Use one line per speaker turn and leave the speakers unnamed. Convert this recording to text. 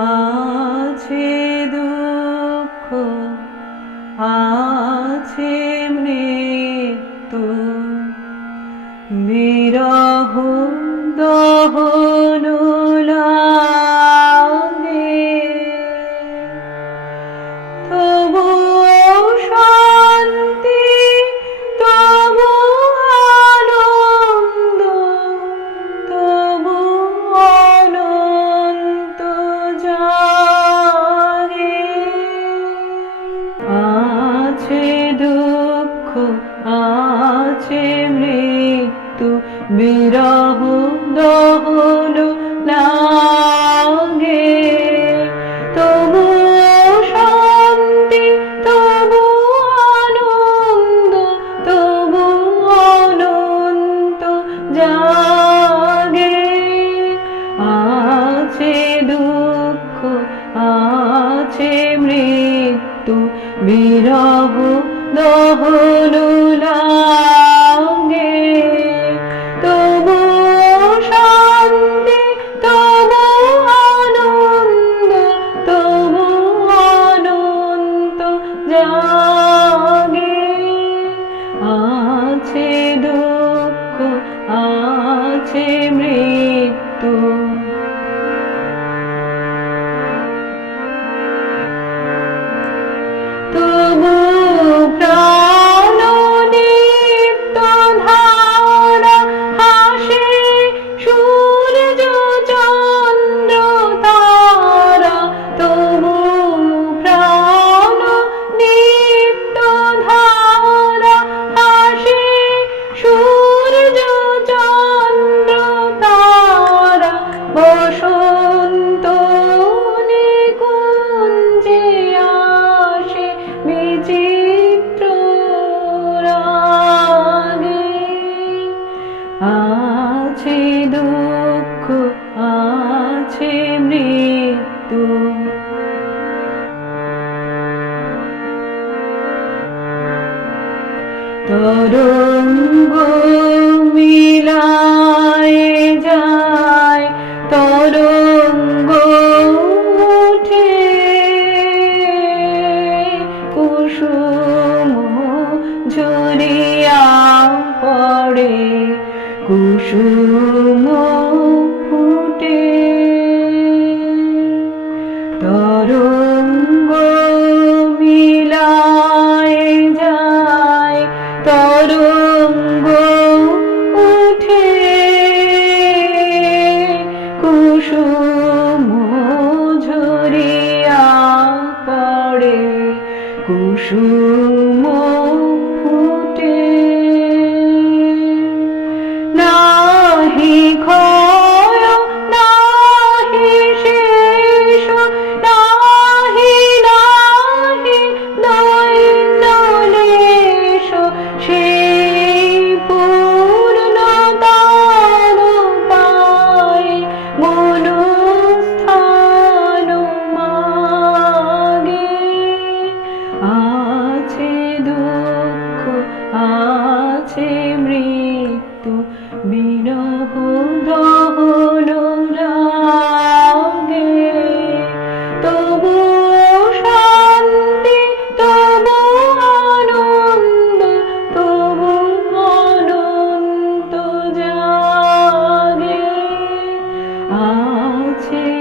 আছে। আছে মৃত্যু, বিরহ দহন লাগে তবু শান্তি, তবু আনন্দ, তবু অনন্ত জাগে। আছে দুঃখ, আছে মৃত্যু, বিরহ দহন আছে দুঃখ আছে মৃত্যু। তরঙ্গ মিলায় যায় তরঙ্গ ওঠে কুসুম কুসুম ফুটে তরঙ্গ মিলায় যায় তরঙ্গ উঠে। কুসুম ঝরিয়া পড়ে কুসুম অনন্ত জাগে আছে